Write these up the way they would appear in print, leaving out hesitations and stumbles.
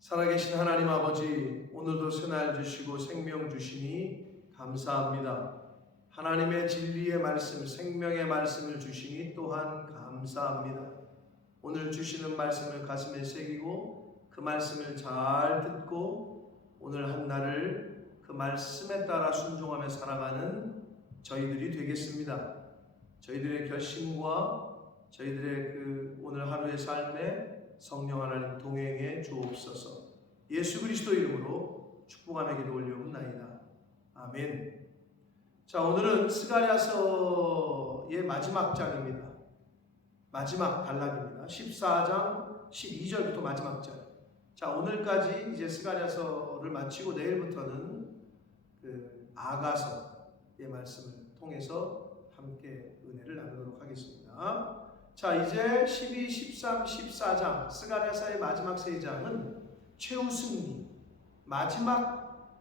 살아계신 하나님 아버지, 오늘도 새날 주시고 생명 주시니 감사합니다. 하나님의 진리의 말씀, 생명의 말씀을 주시니 또한 감사합니다. 오늘 주시는 말씀을 가슴에 새기고 그 말씀을 잘 듣고 오늘 한 날을 그 말씀에 따라 순종하며 살아가는 저희들이 되겠습니다. 저희들의 결심과 저희들의 그 오늘 하루의 삶에 성령 하나님 동행해 주옵소서. 예수 그리스도 이름으로 축복하며 기도 올려옵나이다. 아멘. 자, 오늘은 스가랴서의 마지막 장입니다. 마지막 단락입니다. 14장 12절부터 마지막 장. 자, 오늘까지 이제 스가랴서를 마치고 내일부터는 그 아가서의 말씀을 통해서 함께 은혜를 나누도록 하겠습니다. 자, 이제 12, 13, 14장 스가랴서의 마지막 세 장은 최후 승리, 마지막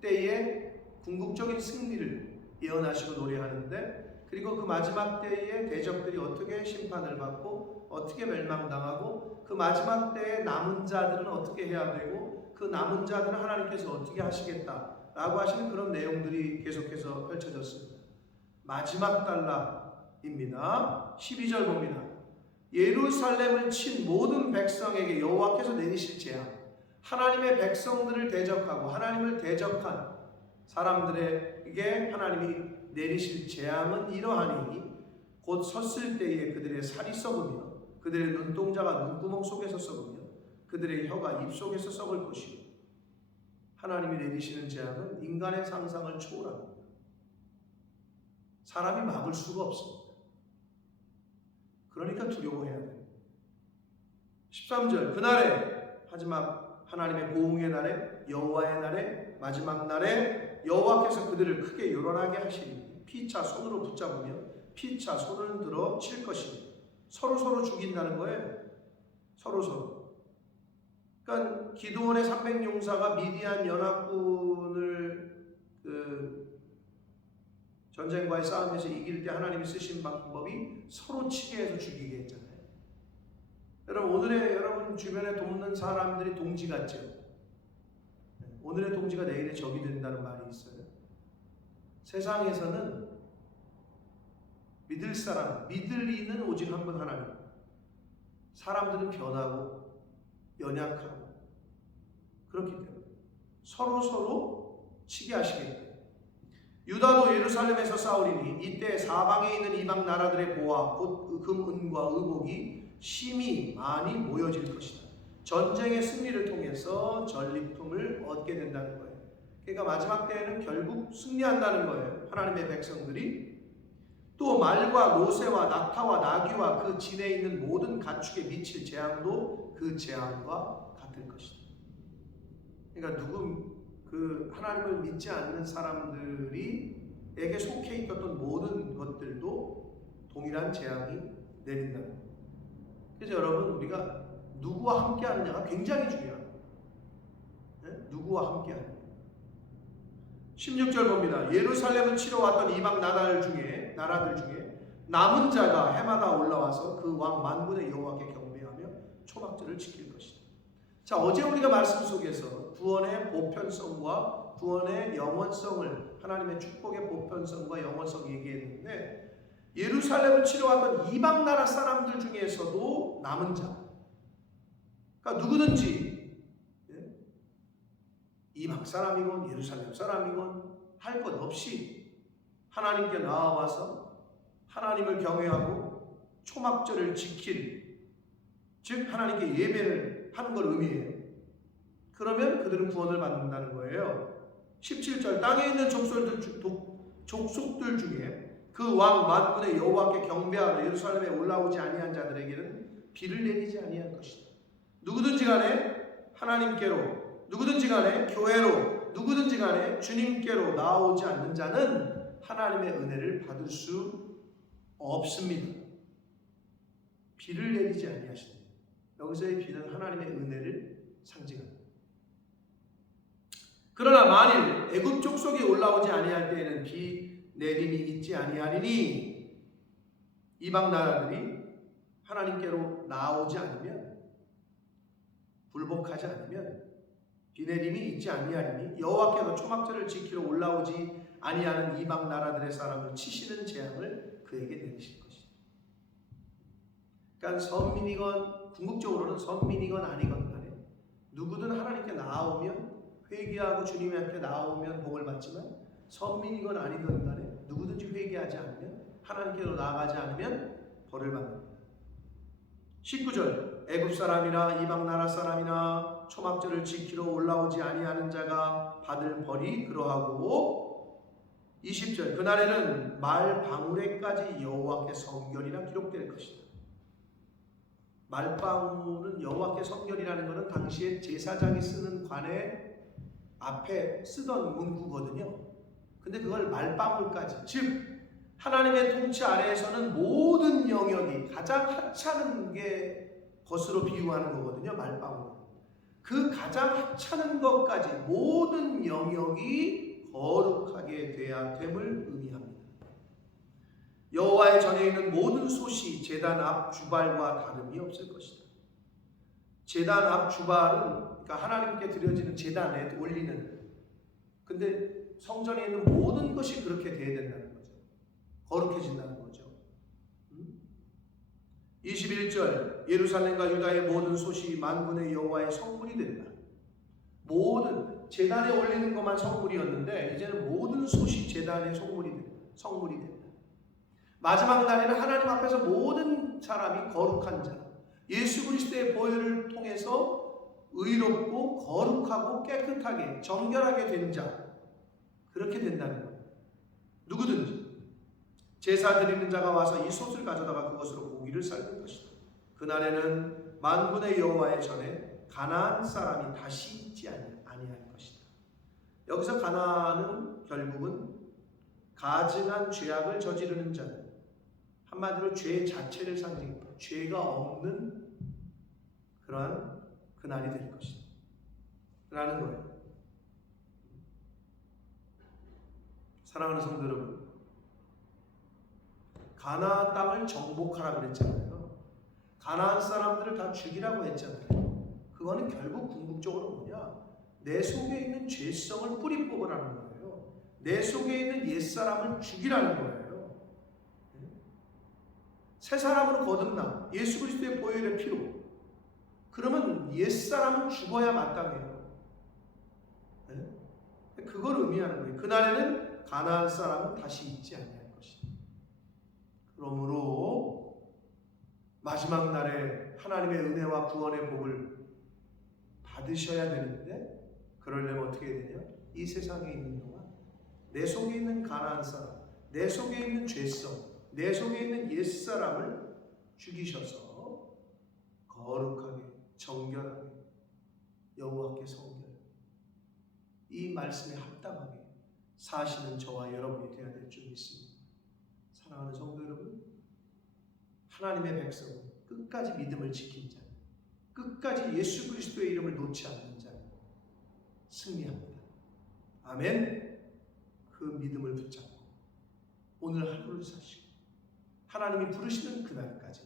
때의 궁극적인 승리를 예언하시고 노래하는데, 그리고 그 마지막 때의 대적들이 어떻게 심판을 받고 어떻게 멸망당하고 그 마지막 때의 남은 자들은 어떻게 해야 되고 그 남은 자들은 하나님께서 어떻게 하시겠다라고 하시는 그런 내용들이 계속해서 펼쳐졌습니다. 마지막 단락입니다. 12절 봅니다. 예루살렘을 친 모든 백성에게 여호와께서 내리실 재앙, 하나님의 백성들을 대적하고 하나님을 대적한 사람들에게 하나님이 내리실 재앙은 이러하니 곧 섰을 때에 그들의 살이 썩으며 그들의 눈동자가 눈구멍 속에서 썩으며 그들의 혀가 입 속에서 썩을 것이요, 하나님이 내리시는 재앙은 인간의 상상을 초월합니다. 사람이 막을 수가 없습니다. 그러니까 두려워해야 돼요. 13절 그날에, 마지막 하나님의 보응의 날에, 여호와의 날에, 마지막 날에 여호와께서 그들을 크게 요란하게 하시니 피차 손으로 붙잡으며 피차 손을 들어 칠 것이니, 서로 죽인다는 거예요. 서로. 그러니까 기드온의 300용사가 미디안 연합군을 전쟁과의 싸움에서 이길 때 하나님이 쓰신 방법이 서로 치게 해서 죽이게 했잖아요. 여러분, 오늘의 여러분 주변에 돕는 사람들이 동지 같죠? 오늘의 동지가 내일의 적이 된다는 말이 있어요. 세상에서는 믿을 사람, 믿을 이는 오직 한 분 하나님. 사람들은 변하고 연약하고 그렇기 때문에 서로 치게 하시겠다. 유다도 예루살렘에서 싸우리니 이때 사방에 있는 이방 나라들의 보화 곧 금, 은과 의복이 심히 많이 모여질 것이다. 전쟁의 승리를 통해서 전리품을 얻게 된다는 거예요. 그러니까 마지막 때에는 결국 승리한다는 거예요. 하나님의 백성들이. 또 말과 노새와 낙타와 나귀와 그 진에 있는 모든 가축에 미칠 재앙도 그 재앙과 같을 것이다. 그러니까 그 하나님을 믿지 않는 사람들이에게 속해 있었던 모든 것들도 동일한 재앙이 내린다는 거예요. 그래서 여러분, 우리가 누구와 함께 하느냐가 굉장히 중요합니다. 네? 누구와 함께 하느냐. 16절 봅니다. 예루살렘을 치러 왔던 이방 나라들 중에 남은 자가 해마다 올라와서 그 왕 만군의 여호와께 경배하며 초막절을 지킬 것이다. 자, 어제 우리가 말씀 속에서 구원의 보편성과 구원의 영원성을, 하나님의 축복의 보편성과 영원성 얘기했는데, 예루살렘을 치러 왔던 이방 나라 사람들 중에서도 남은 자, 그러니까 누구든지 이방 사람이건 예루살렘 사람이건 할 것 없이 하나님께 나와서 하나님을 경외하고 초막절을 지킬, 즉 하나님께 예배를 하는 걸 의미해요. 그러면 그들은 구원을 받는다는 거예요. 17절 땅에 있는 족속들 중에 그 왕 만군의 여호와께 경배하러 예루살렘에 올라오지 아니한 자들에게는 비를 내리지 아니할 것이다. 누구든지 간에 하나님께로, 누구든지 간에 교회로, 누구든지 간에 주님께로 나오지 않는 자는 하나님의 은혜를 받을 수 없습니다. 비를 내리지 아니하시다. 여기서의 비는 하나님의 은혜를 상징합니다. 그러나 만일 애굽 족속이 올라오지 아니할 때에는 비 내림이 있지 아니하리니, 이방 나라들이 하나님께로 나오지 않으면 불복하지 않으면 비 내림이 있지 아니하리니 여호와께서 초막절을 지키러 올라오지 아니하는 이방 나라들의 사람을 치시는 재앙을 그에게 내리실 것이다. 그러니까 선민이건 궁극적으로는 선민이건 아니건 간에 누구든 하나님께 나아오면 회개하고 주님의 앞에 나아오면 복을 받지만 선민이건 아니건 간에 누구든지 회개하지 않으면 하나님께로 나아가지 않으면 벌을 받는다. 19절 애굽 사람이나 이방 나라 사람이나 초막절을 지키러 올라오지 아니하는 자가 받을 벌이 그러하고 20절 그날에는 말 방울에까지 여호와께 성결이라 기록될 것이다. 말방울은 여호와께 성결이라는 것은 당시에 제사장이 쓰는 관에 앞에 쓰던 문구거든요. 근데 그걸 말방울까지, 즉 하나님의 통치 아래에서는 모든 영역이 가장 하찮은 게 것으로 비유하는 거거든요. 말방울. 그 가장 하찮은 것까지 모든 영역이 거룩하게 돼야 됨을 의미합니다. 여호와의 전에 있는 모든 솥이 제단 앞 주발과 다름이 없을 것이다. 제단 앞 주발은 그러니까 하나님께 드려지는 제단에 올리는, 근데 성전에 있는 모든 것이 그렇게 돼야 된다는 거죠. 거룩해진다는 거죠. 21절 예루살렘과 유다의 모든 솥이 만군의 여호와의 성물이 된다. 모든 제단에 올리는 것만 성물이었는데 이제는 모든 솥이 제단의 성물이 된다. 마지막 날에는 하나님 앞에서 모든 사람이 거룩한 자, 예수 그리스도의 보혈을 통해서 의롭고 거룩하고 깨끗하게 정결하게 된 자, 그렇게 된다는 거예요. 누구든지 제사 드리는 자가 와서 이 솥을 가져다가 그것으로 고기를 삶을 것이다. 그날에는 만군의 여호와의 전에 가나안 사람이 다시 있지 아니할 것이다. 여기서 가나안은 결국은 가증한 죄악을 저지르는 자들, 한마디로 죄 자체를 상징합니다. 죄가 없는 그러한 그날이 될 것이다 라는 거예요. 사랑하는 성도 여러분, 가나안 땅을 정복하라 그랬잖아요. 가나안 사람들을 다 죽이라고 했잖아요. 그거는 결국 궁극적으로 뭐냐? 내 속에 있는 죄성을 뿌리 뽑으라는 거예요. 내 속에 있는 옛사람을 죽이라는 거예요. 새 사람으로 거듭나 예수 그리스도의 보혈의 피로, 그러면 옛사람은 죽어야 마땅해요. 그걸 의미하는 거예요. 그날에는 가나안 사람은 다시 있지 아니할 것이다. 그러므로 마지막 날에 하나님의 은혜와 구원의 복을 받으셔야 되는데, 그러려면 어떻게 해야 되냐? 이 세상에 있는 동안 내 속에 있는 가나안 사람, 내 속에 있는 죄성, 내 속에 있는 옛사람을 죽이셔서 거룩하게 정결하게 여호와께 성결, 이 말씀에 합당하게 사시는 저와 여러분이 되어야 될 줄 믿습니다. 사랑하는 성도 여러분, 하나님의 백성은 끝까지 믿음을 지킨 자, 끝까지 예수 그리스도의 이름을 놓지 않는 자 승리합니다. 아멘. 그 믿음을 붙잡고 오늘 하루를 사시고 하나님이 부르시는 그날까지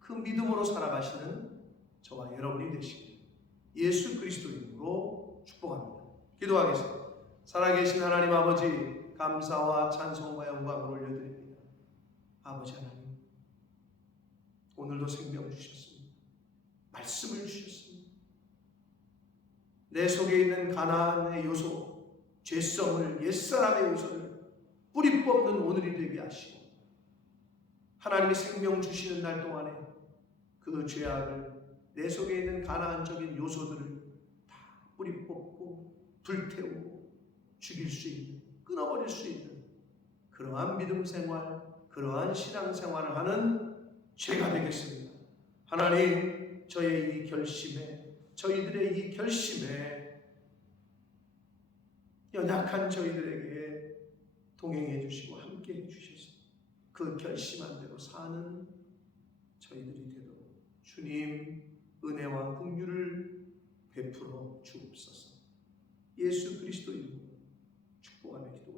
그 믿음으로 살아가시는 저와 여러분이 되시길 예수 그리스도 이름으로 축복합니다. 기도하겠습니다. 살아계신 하나님 아버지, 감사와 찬송과 영광을 올려드립니다. 아버지 하나님, 오늘도 생명 주셨습니다. 말씀을 주셨습니다. 내 속에 있는 가나안의 요소, 죄성을, 옛사람의 요소를 뿌리 뽑는 오늘이 되게 하시고, 하나님이 생명 주시는 날 동안에 그 죄악을, 내 속에 있는 가나안적인 요소들을 다 뿌리 뽑고 불태우고 죽일 수 있는, 끊어버릴 수 있는 그러한 믿음 생활, 그러한 신앙 생활을 하는 죄가 되겠습니다. 하나님, 저희의 이 결심에, 저희들의 이 결심에 연약한 저희들에게 동행해 주시고 함께 해 주셔서 그 결심한 대로 사는 저희들이 되도록 주님 은혜와 긍휼을 베풀어 주옵소서. 예수 그리스도 이름으로 축복하며 기도